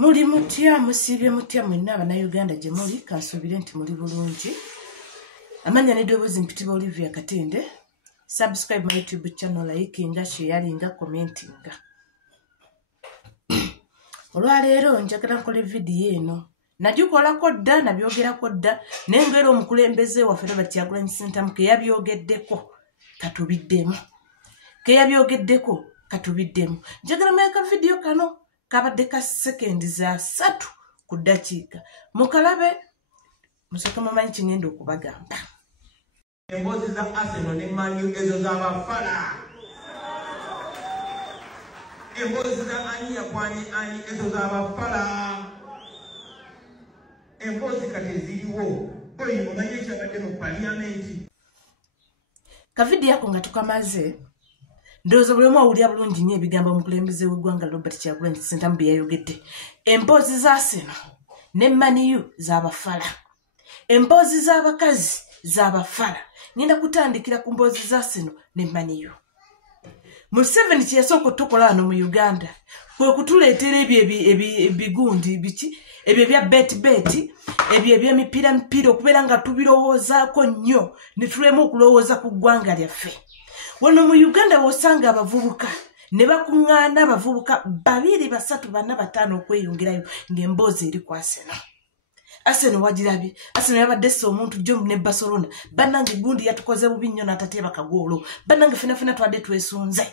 Muri mutya musibye mutya mwenna Abannayuganda gye muli kansubire nti muli bulungi. Amanya n'eddoboozi mpitibwa Olivia Katende. Subscribe my YouTube channel, likinga, sharinga, commentinga. Olwaleero njagala nkole video eno. Nagikolako dda nabyogerako dda naye ngero omukulembeze waffe Robert Kyagulanyi Ssentamu ke yabyogeddeko katubiddemu. Njagala meka video kano kabadde ka sekendi za 3 ku ddakiika. Mukalabe musooke mumanyi kingenda okubagamba. Emboozi za Arsenal ne Man U ezo z'abafala. Emboozi za ani yakwanye ani ezo z'abafala. Emboozi kati ziriwo. Oyo mumanyi ekyabadde mu paliamenti. Kavidiyo ako nga tukamaze. Ndowooza buli omu awulira bulungi nnyo ebigambo omukulembeze w'eggwanga Robert Kyagulanyi Ssentamu bye yayogedde. Emboozi za Arsenal ne Man U z'abafala. Emboozi z'abakazi z'abafala. Ngenda kutandikira ku mboozi za Arsenal ne Man U. Museveni kye yasooka okutukola wano mu Uganda kwe kutuleetera ebigundi biki ebyo ebya bet ebyo eby'emipiira okubeera nga tubirowoozaako nnyo ne tulema okulowooza ku ggwanga lyaffe. Wano mu Uganda wosanga abavubuka ne bakuŋŋaana abavubuka 2, 3, 4, 5 okweyongerayo ng'emboozi eri ku Arsenal. Arsenal wagirabye. Arsenal yabadde ssa omuntu Jom ne Barcelona. Bannange gundi yatukoze bubi nnyo n'atateeba kagoolo. Bannange ffenna twadde twesunze.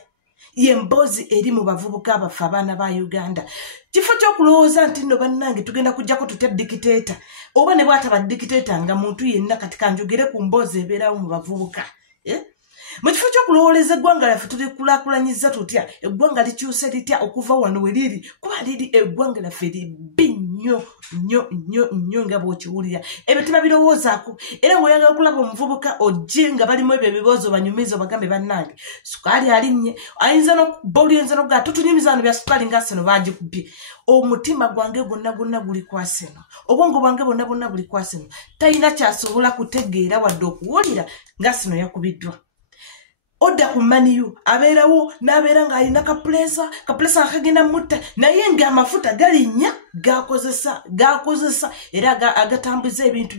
Yemboozi eri mu bavubuka abaffe abaana ba Uganda. Kifo ky'okulowooza nti nno bannange tugenda kujjako tutya dikiteeta. Oba ne bw'ataba dikiteeta nga muntu yenna kati kanjogere ku mboozi ebeerawo mu bavubuka. Mu kifo ky'okulowooleza eggwanga lyaffe tulikulaakulanyiza tutya, eggwanga likyuse litya okuva wano we liri, kuba liri eggwanga lyaffe libbi nnyo nga bw'okiwulira. Ebyo tebabirowoozaako. Era ng'oyagala okulaba omuvubuka ojje nga balimu ebyo ebibuuzo banyumiza obagambe bannange sukaali alinnye, oyinza n'okugaa tutunyumiza wano bya sukaali nga Arsenal baagikubye. Omutima gwange gwonna guli ku Arsenal. Obwongo bwange bwonna buli ku Arsenal. Talina kyasobola kutegeera wadde okuwulira nga Arsenal yakubiddwa. Odda ku Man U abeerawo n'abeera ng'alina kapulesa akagenda mutta naye ng'amafuta galinnya gakozesa era agatambuza ebintu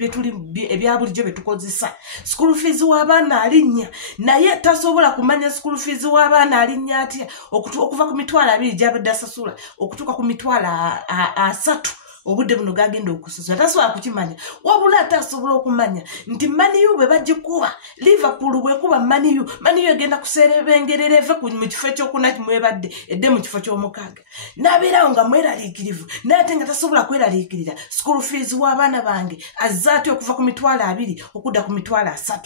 ebya bulijjo bye tukozesa. School fees w'abaana alinnya naye tasobola kumanya school fees w'abaana alinnya atya okuva ku mitwalo 2 gy'abadde asasula okutuuka ku mitwalo 3 obudde buno gagenda okusasula. Tasobola kukimanya wabula atasobola okumanya nti Man U bwe bagikuba Liverpool bwekuba Man U egenda kuserebengerera eve mu kifo ekyokuna kimwebadde edde mu kifo ky'omukaaga n'abeerawo nga mweraliikirivu n'ate nga tasobola kweraliikirira school fees w'abaana bange azzaate okuva ku mitwalo 2 okudda ku mitwalo 3.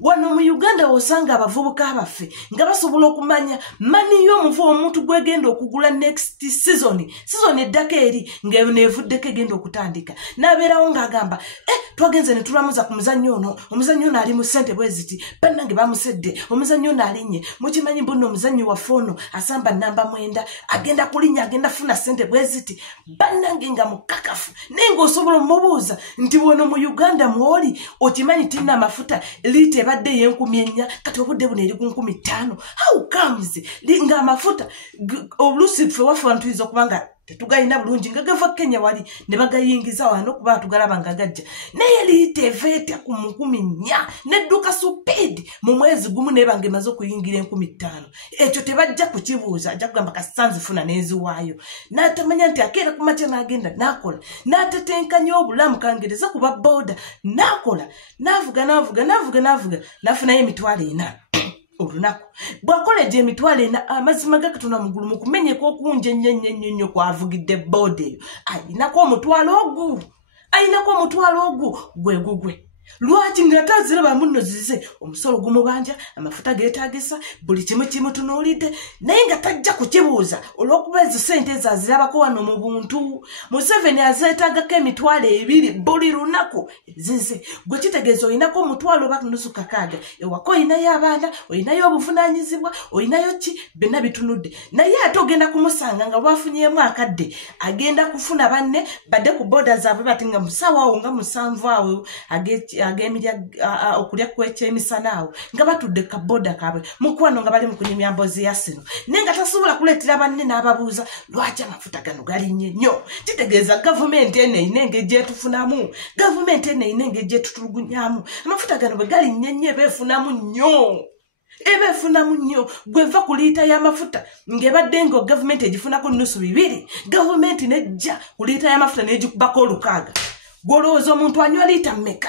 Wano mu Uganda osanga abavubuka abaffe nga basobola okumanya Man U omuntu gwegenda okugula next season eddaka eri ng'eyo neevuddeko egenda okutandika n'abeerawo ng'agamba twagenze ne tulamuza ku muzannyo ono ali mu ssente bwe ziti bannange bamusedde omuzannyo ono alinnye mukimanyi mbuno omuzannyo waffe ono asamba namba 9 agenda kulinnya agenda funa ssente bwe ziti bannange nga mukakafu naye ng'osobola omubuuza nti wano mu Uganda mwoli okimanyi tina amafuta liita ebadde y'Enkumi 4 kati obudde buno eri ku 5000. How comes ng'amafuta oluusi ffe waffe wano tuyinza okubanga tetugalina bulungi nga gava Kenya wali ne bagayingiza wano kuba tugalaba nga gajja naye liita eva etya ku 4,000 nedduka supidi mu mwezi gumu naye bange maze okuyingira 5000. Ekyo tebajja kukibuuza ajja kugamba kasanzifuna neziwaayo n'atamanya nti akeera ku makya n'agenda n'akola n'atetenkanya obulamu kangereza kuba booda n'akola n'avuga n'afunayo emitwalo 4 olunaku. Bw'akola gye emitwalo 4 amazima ga Katonda mugulu mu kumenyeka okunje nnyo kwavugidde booda eyo ayinako omutwalo ogu gwe. Lwaki ng'ataziraba muno zize omusolo gumubanja amafuta geetaagisa buli kimu tunuulidde naye nga tajja kukibuuza olw'okuba ezo ssente ezo azirabako wano mu buntu. Museveni azeetaagako emitwalo 2 buli lunaku zize gwe kitegeeza olinako omutwalo oba nusu kakaaga ewaka olinayo abaana olinayo obuvunaanyizibwa olinayo ki byonna bitunudde naye ate ogenda kumusanga nga bwafunyemu akadde agenda kufuna banne badde ku booda zaabwe bati nga musawo awo nga 7 awo agemirya okulya kw'ekyemisanawo nga batudde kaboda kaabwe mukwano nga bali mu kunyumya mbozi ya Arsenal naye nga tasobola kuleetera banne n'ababuuza lwaki amafuta gano galinnye nnyo kitegeeza gavumenti eno erina engeri gyetufunamu gavumenti eno erina engeri gyetutulugunyaamu amafuta gano bwe galinnye nnyo ebeefunamu nnyo gweva ku liita y'amafuta ng'ebadde nga gavumenti egifunako nnusu 2 gavumenti nejja ku liita y'amafuta n'egikubako 600 gwolowooza omuntu anywa liita mmeka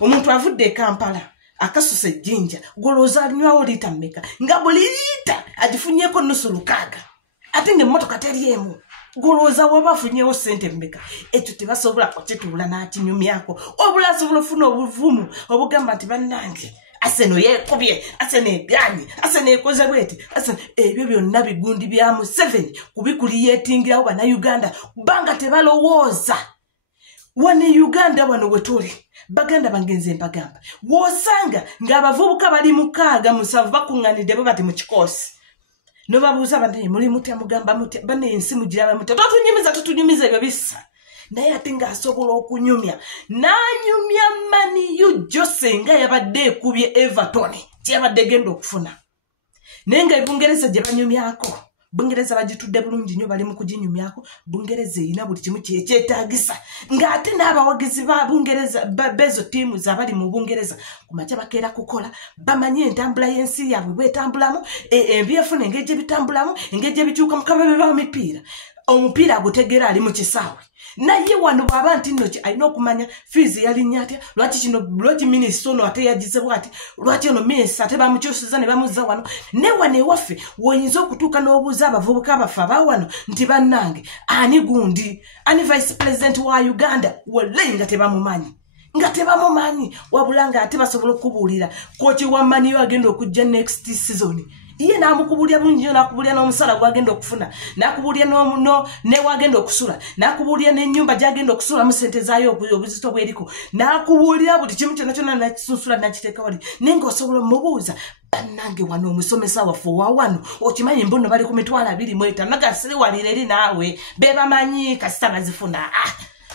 omuntu avudde e Kampala akasusa ejjinja gwolowooza anywawo liita mmeka nga buli liita agifunyeeko nnusu 600 ate ng'emmotoka teriemu gwolowooza waba afunyeewo ssente mmeka ekyo tebasobola kukituula n'akinyumyako obula asobola ofuna obuvumu obugamba nti bannange Arsenal yekubye Arsenal eganye Arsenal ekoze bweti Arsenal ebyo byonna bigundi bya Museveni kubikuliyetingirawo bannayuganda kubanga tebalowooza wano Uganda wano wetuli baganda bangenze mbagamba wosanga ng'abavubuka bali 6-7 bakuŋŋanidde bwe bati mu kikoosi nobabuuza banne muli mutya mugamba mutya banne ensi mugiraba mutya tutunyumiza ebyo bissa naye ate ng'asobola okunyumya n'anyumya maniyu Jose nga yabadde ekubye Everton kyeyabadde genda okufuna naye nga Bungereza gye banyumyako Bungereza bagitudde bulungi nnyo bali mu kuginyumyako Bungereza erina buli kimu kyetaagisa ng'ate n'abawagizi ba Bungereza bezo tiimu zabali mu Bungereza ku makya bakeera kukola bamanyi entambula y'ensi yaabwe bwetambulamu ebyefuna engeri gye bitambulamu engeri gye bikyuka mukababe ba omupiira agutegeera ali mu kisaawe naye wano bw'aba nti nno alina okumanya fiizi yalinnya atya lwaki minisita ono ate yagize bw'ati lwaki ono minisita ate bamukyusiza ne bamuzza wano ne wano ewaffe woyinza okutuuka n'obuuza abavubuka abaffe aba wano nti bannange ani gundi ani vice president wa Uganda wallahi nga tebamumanyi wabula nga ate basobola okubuulira koki wamaniyo agenda okujja next season iye namukubulya bungi nakubulya n'omusala gwagenda okufuna nakubulya ne wagenda okusula nakubulya n'ennyumba gyagenda okusula mu sente zaayo obuzito bweriko nakubulya buli kimu kyonna nakisusula nakiteeka wali naye ng'osobola mubuuza bannange wano omusomesa waffe owa wano okimanyi embono bali ku 25 nagasiri walira eri naawe bebamanyi kasita bazifuna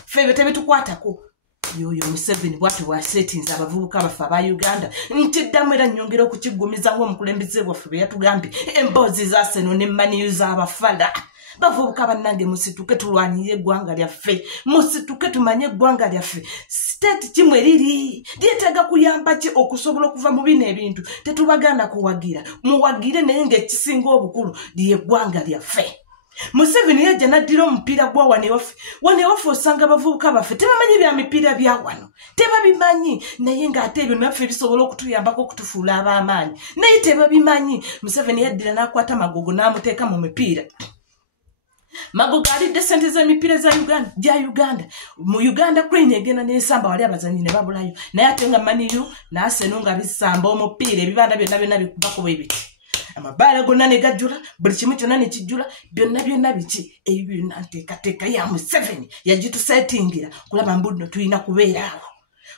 febe tebetukwatako yoyo Museveni bwati bwa settings abavubuka bafa ba Uganda ntiddamu era nnyongera okukigumiza ng'omukulembeze waffe bwe yatugambye emboozi za Arsenal ne maniyu z'abafala bavubuka bannange musituke tulwanire eggwanga lyaffe musituke tumanye eggwanga lyaffe state kimwe liri lyetaaga kuyamba ki okusobola okuva mu bino ebintu tetubagana kuwagira muwagire naye ng'ekisinga obukulu lyeggwanga lyaffe Museveni yajja n'addira omupiira gwa wano ewaffe osanga abavubuka baffe tebamanyi bya mipiira bya wano tebabimanyi naye ng'ate ebyo naffe bisobola okutuyambako okutufuula ab'amaanyi naye tebabimanyi Museveni yaddira n'akwata Magogo n'amuteeka mu mipiira Magogo alidde ssente z'emipiira gya Uganda mu Uganda Queen egenda n'esamba wali abazanyi ne babulayo naye ate nga maniyu n'Arsenal nga bisamba omupiira ebibanda byonna bikubakuba ebiti amabaala gonna ne gajjula buli kimu kyonna ne kijjula byonna biki ebyo byonna nteekateeka ya Museveni yagitusetingira kulaba mbuno tulina kubeeraawo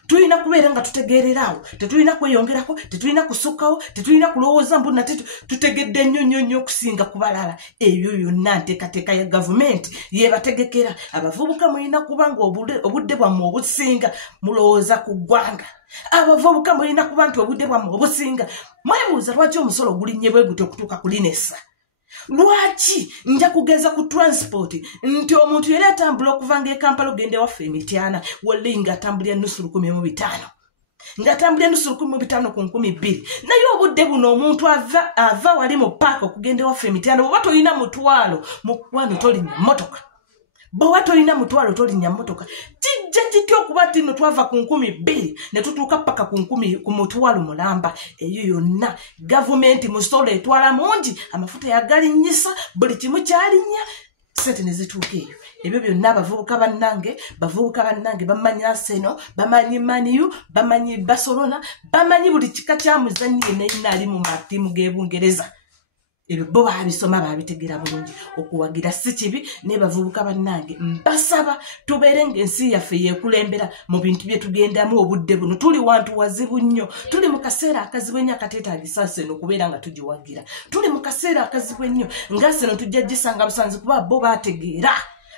tulina kubeera nga tutegeereraawo tetulina kweyongerako tetulina kusukkawo tetulina kulowooza mbu nate tutegedde nnyo okusinga ku balala ebyo byonna nteekateeka ya gavumenti yebategekera abavubuka mulina kuba nga obudde bwammwe obusinga mulowooza ku ggwanga abavubuka mulina kuba nti obudde bwammwe obusinga mwebuuza lwaki omusolo gulinnye bwe gutyo okutuuka ku linesa lwaki nja kugeza ku transport nti omuntu yali atambula okuva ng'ekampala ogenda ewaffe Emityana wallahi ng'atambulira nnusu 1,500 ng'atambulira nnusu 1,500 ku 2,000 naye obudde buno omuntu ava wali mu paaka okugenda ewaffe Emityana bw'oba tolina mutwalo wano tolinnya mmotoka bw'oba tolina mutwalo tolinnya mmotoka kijja kitya okuba ti nno twava ku 2,000 ne tutuuka paka ku mutwalo mulamba eyo yonna gavumenti musolo etwala mungi amafuta yagalinnyisa buli kimu kyalinnya sente ne zituuka eyo ebyo byonna abavubuka bannange bamanyi Arsenal bamanyi maniyu bamanyi Barcelona bamanyi buli kika kya muzannyi yenna ali mu matiimu g'Ebungereza ebyo bo babisoma babitegeera bulungi okuwagira si kibi ne bavubuka bannange mbasaba tubeere ng'ensi yaffe yeekulembera mu bintu bye tugendamu obudde buno tuli wantu wazibu nnyo tuli mu kaseera akazibu ennyo akateetaagisa Arsenal okubeera nga tugiwagira tuli mu kaseera akazibu ennyo nga Arsenal tujja gisanga busanzi kuba bo baategeera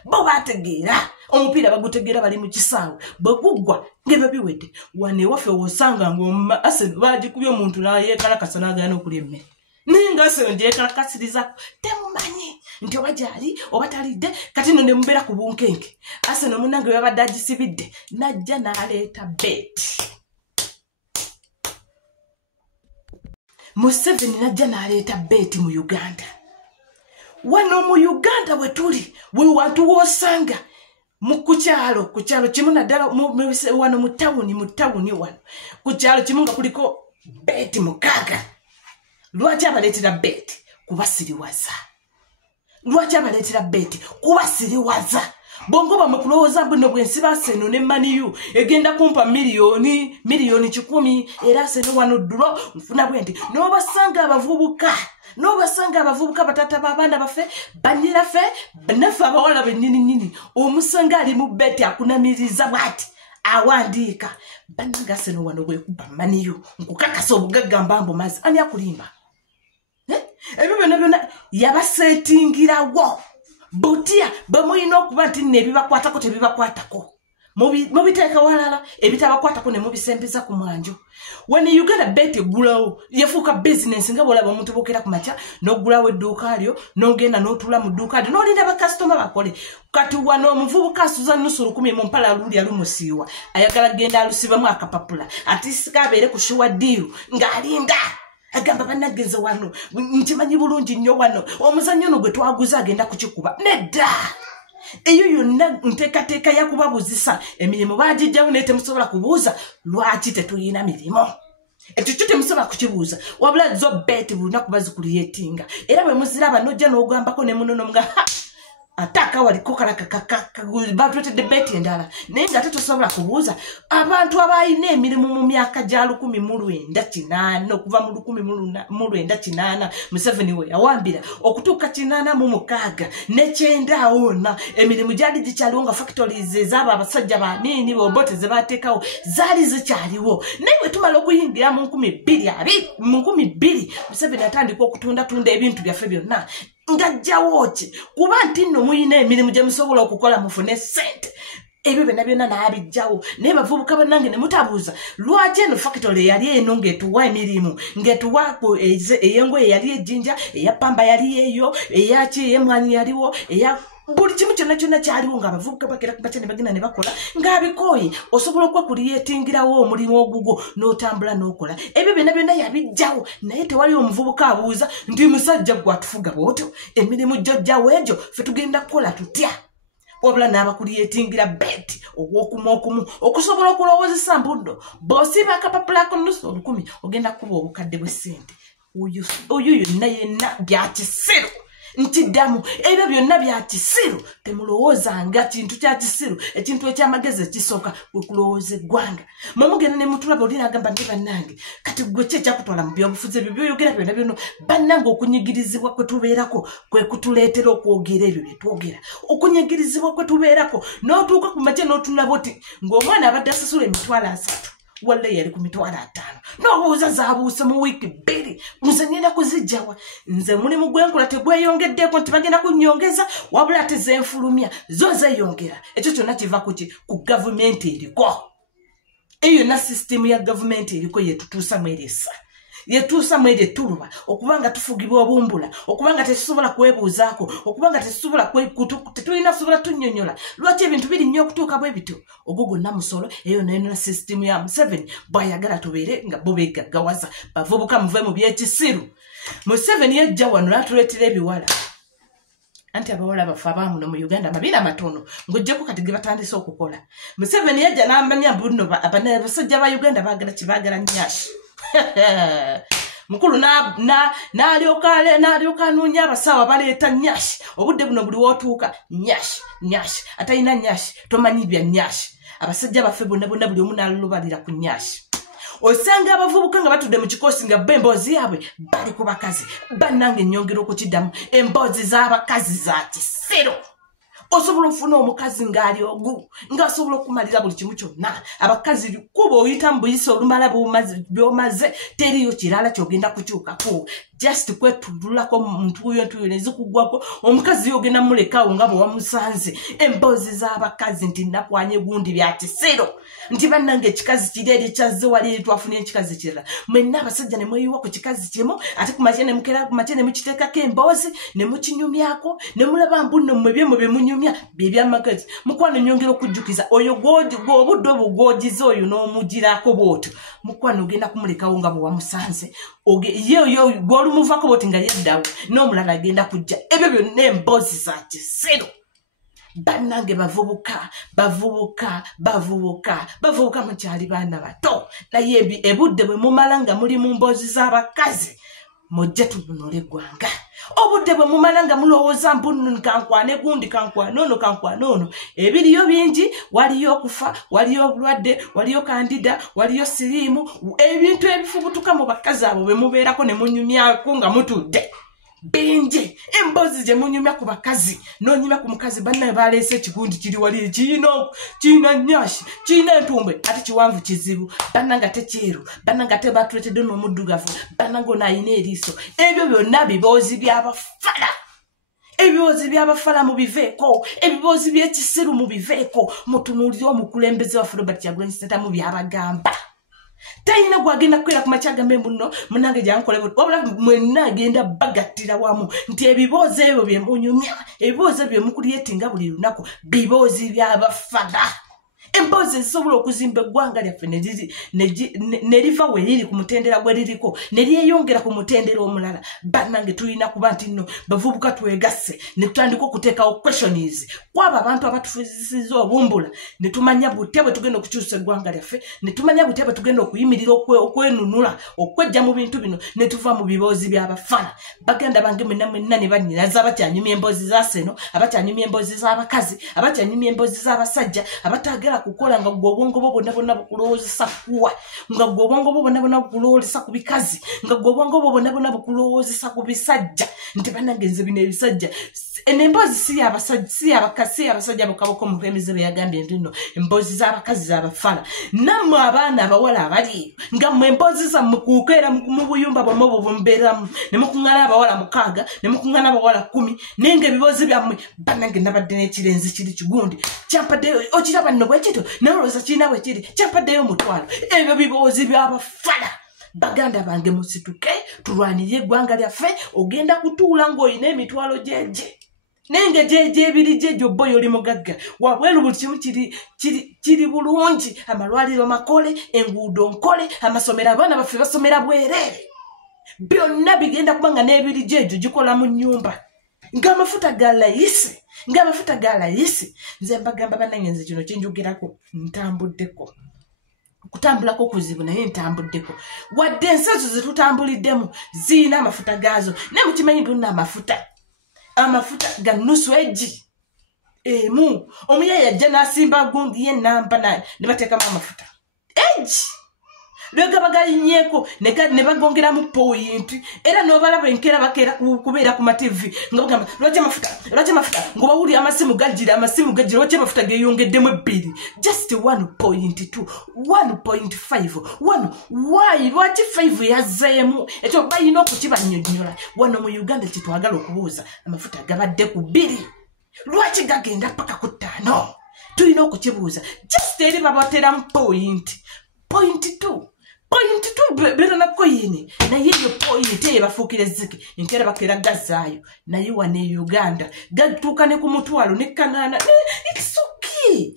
bo bategeera omupiira bagutegeera bali mu kisaawe bwe gugwa ngebe biwedde wane waffe wosanga ng'omma Arsenal bagikubye omuntu n'ayeekalakasa n'agaana okulya emmere ninga Arsenal gyekalakasiriza temumanyi nti oba gyali oba talidde kati nno ne mubeera ku bunkenke Arsenal munnange bwe babadde agisibidde najja n'aleeta beeti Museveni najja n'aleeta beeti mu Uganda wano mu Uganda we tuli we wantu wosanga kukyalo kimu naddala wano mu tawuni wano kukyalo kimu nga kuliko beeti mukaaga lwaki abaleetera beeti kuba siriwaza bongo bamwe kulowooza mbu nno bwensiba Arsenal ne Man U egenda kumpa miliyoni 10 era Arsenal wano ddulo nfuna bwe nti n'obasanga abavubuka batata b'abaana baffe banyiraffe naffe abawala bennyininyini omusanga ali mu beeti akunamiriza bw'ati awandiika bannanga Arsenal wano bwekuba Man U nkukakasa obugagga mbu mazi ani akulimba ebyo byonna yabaseetingirawo Butia bamuyina okuba nti nne ebibakwatako tebibakwatako mubiteeka walala ebitabakwatako ne mubisembeza ku mwanjo when Uganda bet egulawo yafuuka business nga bwolaba omuntu bookera ku makya n'oggulawo edduuka lyo n'ogenda n'otuula mu dduuka lyo n'olinda bakasitoma bakole kati wano omuvubuka asuza nusu 10 mu mpala luli alumusiiwa ayagala genda alusibamu akapapula ati sikabeere ku shuwa deal ng'alinda agamba bannageze wano nkimanyi bulungi nnyo wano omuzannyo no gwe twaguza agenda kukikuba nedda eyo yonna nteekateeka yakubabuzisa emirimu baagijjawo naye temusobola kubuuza lwaki tetulina mirimu ekyo kyo temusobola kukibuuza wabula zo beeti buli lunaku bazikuliyetinga era bwe muziraba n'ojja n'ogambako ne munono mga ataka waliko batwetedde beeti endala naye nga tetusobola kubuuza abantu abalina emirimu mu myaka gya 1998 okuva mu 1998 Museveni we yawambira okutuuka 86 n'ekyenda wonna emirimu gyali gikyaliwo nga factories ez'abo abasajja banini bobote ze bateekawo zaali zikyaliwo naye bwe tumala okuyingira mu 2020 Museveni atandika okutunda ebintu byaffe byonna ngajjawo ki kuba nti nno muyina emirimu gye musobola okukola mufune ssente ebyo byonna n'abijjawo naye bavubuka bannange ne mutabuuza lwaki eno factory yali eno ng'etuwa emirimu ng'etuwa ey'engoye yali ejjinja eya pamba yali eyo eyaki ey'emmwanyi yaliwo eya buli kimu kyonna kyaliwo ng'abavubuka bakera kubaca ne bagenda ne bakola ng'abikooye osobola okwekulyetingirawo omulimu ogugwo n'otambula n'okola ebyo byonna yabijjawo naye tewali omuvubuka abuuza nti musajja gwatufuga bwotyo emirimu gyojjawo egyo ffe tugenda kukola tutya wabula n'abakulyetingira beeti okumu okusobola okulowoozesa mbuddo bw'osiba akapapula ako nusu 10 ogenda kuba obukadde bw'essente oyo yonna yenna byakisiru ntiddamu ebyo byonna bya kisiru temulowoozanga kintu kya kisiru ekintu ekyamagezi ekisooka wekulowooza eggwanga mwemugenda ne mutulaba oli n'agamba nti bannange kati gwe ki ekyakutwala mu byobufuzi ebyo byoyogera byonna bannange okunyigirizibwa kwe tubeerako kwe kutuleetera okwogera ebyo bye twogera okunyigirizibwa kwe tubeerako n'otuuka ku makya n'otunaba oti ng'omwana abadde asasula emitwalo 3 walla yali ku mitwalo 5 n'obuuza zaabuuse mu wiiki 2 muzanyira kuzijjawa nze mulimu gwenkola tegweyongeddeko nti bagenda kunnyongeza wabula ate zenfulumya zo zeeyongera ekyo kyonna kiva kuki ku gavumenti eriko eyo yonna sisitemu ya gavumenti eriko yetutuusa mweresa yetuusa mwere tuluba okubanga tufugibwa obumbula okubanga tetusobola kwebuuzaako okubanga tetusobola tetulina sobola tunnyonnyola lwaki ebintu biri nnyo okutuuka bwe bityo ogwo gonna musolo eyo nayona sisitemu ya Museveni bw'ayagala tubeere nga bo beegaggawaza bavubuka muve mu byekisiru Museveni yajja wano n'atuleetera ebiwala anti abawala bafe abaamuno mu Uganda mabina matono ng'oggyeko kati ge batandise okukola Museveni yajja n'ambanya buno abasajja ba Uganda baagala kibaagala nnyashi mukulu n'alyoka anoonya abasawo baleeta nyashi obudde buno buli wootuuka nyashi atalina nyashi tomanyi bya nyashi abasajja baffe bonna buli omu n'alulubalira ku nyashi osanga abavubuka nga batudde mu kikoosi nga bo emboozi yaabwe bali ku bakazi bannange ennyongera okukiddamu emboozi z'abakazi za kisiru osobola ofuna omukazi ng'ali ogu ng'asobola okumalira buli kimu kyonna abakazi kuba oyita mu buyisa olumala byomaze teriyo kirala kyogenda kukyukako just kwetululako muntu uyo nezikugwako omukazi yogena mulekawo nga bwe wamusanze emboozi z'abakazi nti nakwanye gundi bya kisero nti bannange ekikazi kiri eri kyazze wali twafunye ekikazi kirala mwenna abasajja ne mweyiwa ku kikazi kimu ate ku makya ne mukera ku makya ne mukiteekako emboozi ne mukinyumyako ne mulaba mbunno mmwe byemo bye munyumya bye by'amagazi mukwano nyongera okujjukiza oyo obudde obugoogiza oyo n'omugirako bw'otyo mukwano ogenda kumulekawo nga bwe wamusanze yeyo gw'olumuvako bw'oti nga yeddawo n'omulala agenda kujja ebyo byonna emboozi za kisero bannange bavubuka mukyali baana bato naye ebudde bwe mumala nga muli mu mboozi z'abakazi mujje tununule eggwanga obudde bwe mumala nga mulowooza mbunnu kankwane gundi kankwanoono ebiriyo bingi waliyo okufa waliyo obulwadde waliyo kandida waliyo siriimu ebintu ebifubutuka mu bakazi abo bwe mubeerako ne munyumyako nga mutudde bingi emboozi gye munyumya ku bakazi n'onyumya ku mukazi bannaye baleese ekigundi kiri wali kirina nyashi kirina entumbwe ate kiwanvu kizibu bannanga tekyeru bannanga ate batuletedde n'omuddugavu bannanga ono ayina eriiso ebyo byonna biboozi by'abafala ebiboozi by'abafala mubiveeko ebiboozi by'ekisiru mubiveeko mutunuulire omukulembeze waffe Robert Kyagulanyi Ssentamu byabagamba tayina gwagenda kukwera ku makyaga mbembuno munange gyankole wabula mwenna agenda bagattira wamu nti ebiboozi ebyo bye munyumya ebiboozi ebyo mukulyetinga buli lunaku biboozi by'abafala emboozi ezisobola okuzimba eggwanga lyaffe ne liva we liri ku mutendera gwe liriko ne lyeyongera ku mutendera omulala bannange tulina kuba nti nno bavubuka twegasse ne tutandika okuteekawo questions kwabo abantu abatufuzisiza obumbula ne tumanya butya bwe tugenda okukyusa eggwanga lyaffe ne tumanya butya bwe tugenda okuyimirira okwenunula okwejja mu bintu bino ne tuva mu biboozi by'abafala baganda bange mwenna ne bannyinaza abakyanyumya emboozi za seno abakyanyumya emboozi z'abakazi abakyanyumya emboozi z'abasajja abatagera kukola nga gwe obwongo bwo bwonna bukulowoozesa kuwa nga gwe obwongo bwo bwonna bukulowoozesa ku bikazi nga gwe obwongo bwo bwonna bukulowoozesa ku bisajja nti bannange nze bino ebisajja emboozi si abasajja bokaboko omukulembeze be yagambye nti nno emboozi z'abakazi z'abafala nammwe abaana abawala abali nga mmwe emboozi zammwe kukeera mu buyumba bwamwe bwe mubeeramu ne mukuŋŋana abawala 6 ne mukuŋŋana abawala 10 naye nga ebiboozi byammwe bannange nabadde n'ekirenzi kiri kigundi kyampaddeyo okiraba nno bwekito nalowooza kirina bwe kiri kyampaddeyo 1,000 ebyo biboozi by'abafala baganda bange musituke tulwanirire eggwanga lyaffe ogenda kutuula ng'olina emitwalo gyeje nenge jeje ebiri jejo boyo oli mugagga wabweru buli kimu kiri bulungi amalwaliro makole enguudo nkole amasomero abaana baffe basomera bwerere byonna bigenda kubanga n'ebiri jejo gikola mu nnyumba ng'amafuta ga layisi nze mbagamba bannange nze kino kinjogerako ntambuddeko kutambulako kuzibu naye ntambuddeko wadde ensazo zetutambuliddemu ziina amafuta gaazo naye mukimanyi tulina amafuta ga nusu egi emu omuyaya ajja n'asimba gundi ye namba ne bateekamu amafuta egi lwegaba galinyeeko ne bagongeramu point era n'obalaba enkeera bakeera kubeera ku mativi nga bagamba lwaki amafuta ng'obawulira amasimu gajjira lwaki amafuta geeyongeddemu 2 just 1.2 1.5 why lwaki 5 yazzeemu ekyo balina okukibannyonnyola wano mu Uganda kyetwagala okubuuza amafuta gabadde ku 2 lwaki gagenda paka ku 5 tulina okukibuuza just eri babateramu point 2 bera na koyini na yeyo poyite bafuukira zike enkera bakera gazaayo naye wane Uganda gatuukane ku mutwalo ne kanana it's okay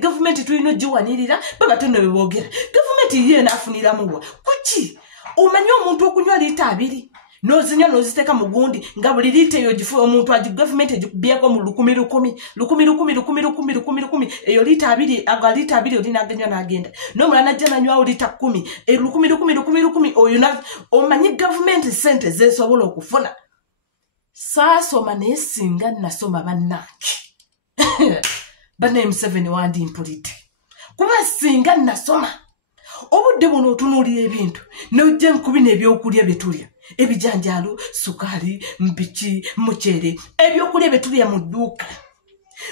government tulina giwanirira baba tonno bebogera government ye nafunira muwa kuki omanyi omuntu okunywa lita 2 nozinya noziteka mu gundi nga buli lita eyo gifu omuntu agi government egikubyako mu 10 eyo lita 2 aga lita 2 olina agenya n'agenda nomula najja nanywawo lita 10 10 oyo omanyi government sente zesobola okufuna saasoma naye singa nasoma bannange banne Museveni wandimpulidde kuba singa nasoma obudde buno otunuulira ebintu n'ojja nkubi n'ebyokulya bye tulya ebijanjaalo sukaali mbiki muceere ebyokulya bye tulya mu dduuka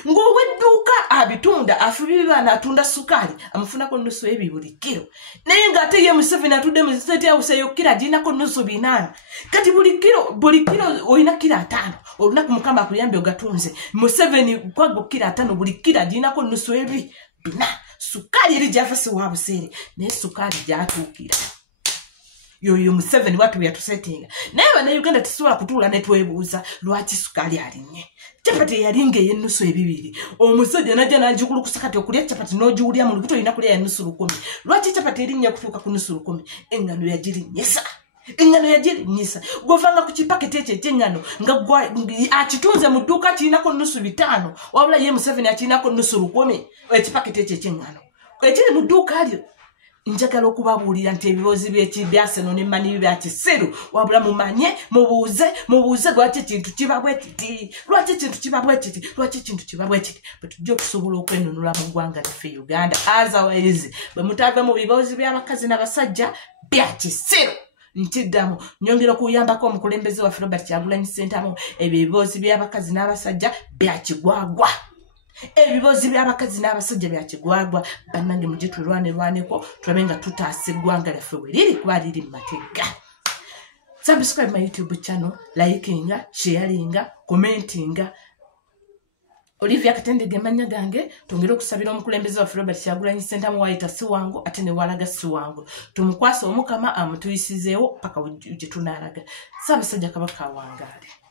ng'owedduuka abitunda afubibibana atunda sukali amufunako nusu ebi buli kiro naye ng'ate ye Museveni atudde mu state house eyo kiro agirinako nusu 8 kati buli kiro olina kiro 5 olunaku Mukama akuyambye ogatunze Museveni kwago kiro 5 buli kiro agirinako nusu ebi 4 sukali eri gyava si wa buseere naye sukali gyatuukira yoyo Museveni watu yatusetinga naye bannayuganda tetusobola kutuula ne twebuuza lwaki sukali alinnye chapati yalinga enusu ebibiri omusajja najja nanjikulukusa kati okulya chapati n'ogiwulya mu lubuto olina kulya enusu 10 lwaki chapati erinnya kutuuka ku nusu 10 engano yagirinyisa govanga ku kipaketi ekyo eky'engano nga akitunze mu dduuka kirinako nusu 5 wabula ye Museveni akirinako nusu 10 ekipaketi ekyo eky'engano ekiri mu dduuka lyo njagala okubabuulira nti ebibozi by'ekibyaseno ne mani bya kiseru wabula mumanye mubuuze lwaki ekintu kiba bwe kiti bwe tujja okusobola okwenunula mu ggwanga lyaffe Uganda otherwise bwe mutava mu bibozi by'abakazi n'abasajja bya kiseru ntiddamu nyongera okuyambako omukulembeze waffe Robert Kyagulanyi Ssentamu ebibozi by'abakazi n'abasajja bya kigwagwa ebibozi by'abakazi n'abasajja bya kigwagwa bannange mujje tulwaneko tulabe nga tutaasa eggwanga lyaffe we liri kuba liri mu matega. Subscribe my YouTube channel, likinga, sharinga, commentinga. Olivia Katendege manya gange tongera okusabira omukulembeze waffe Robert Kyagulanyi Ssentamu waayita si wangu ate ne walaga si wangu tumukwasa omukama amutuyisizeewo paka gye tunaalaga Ssaabasajja Kabaka awangaale.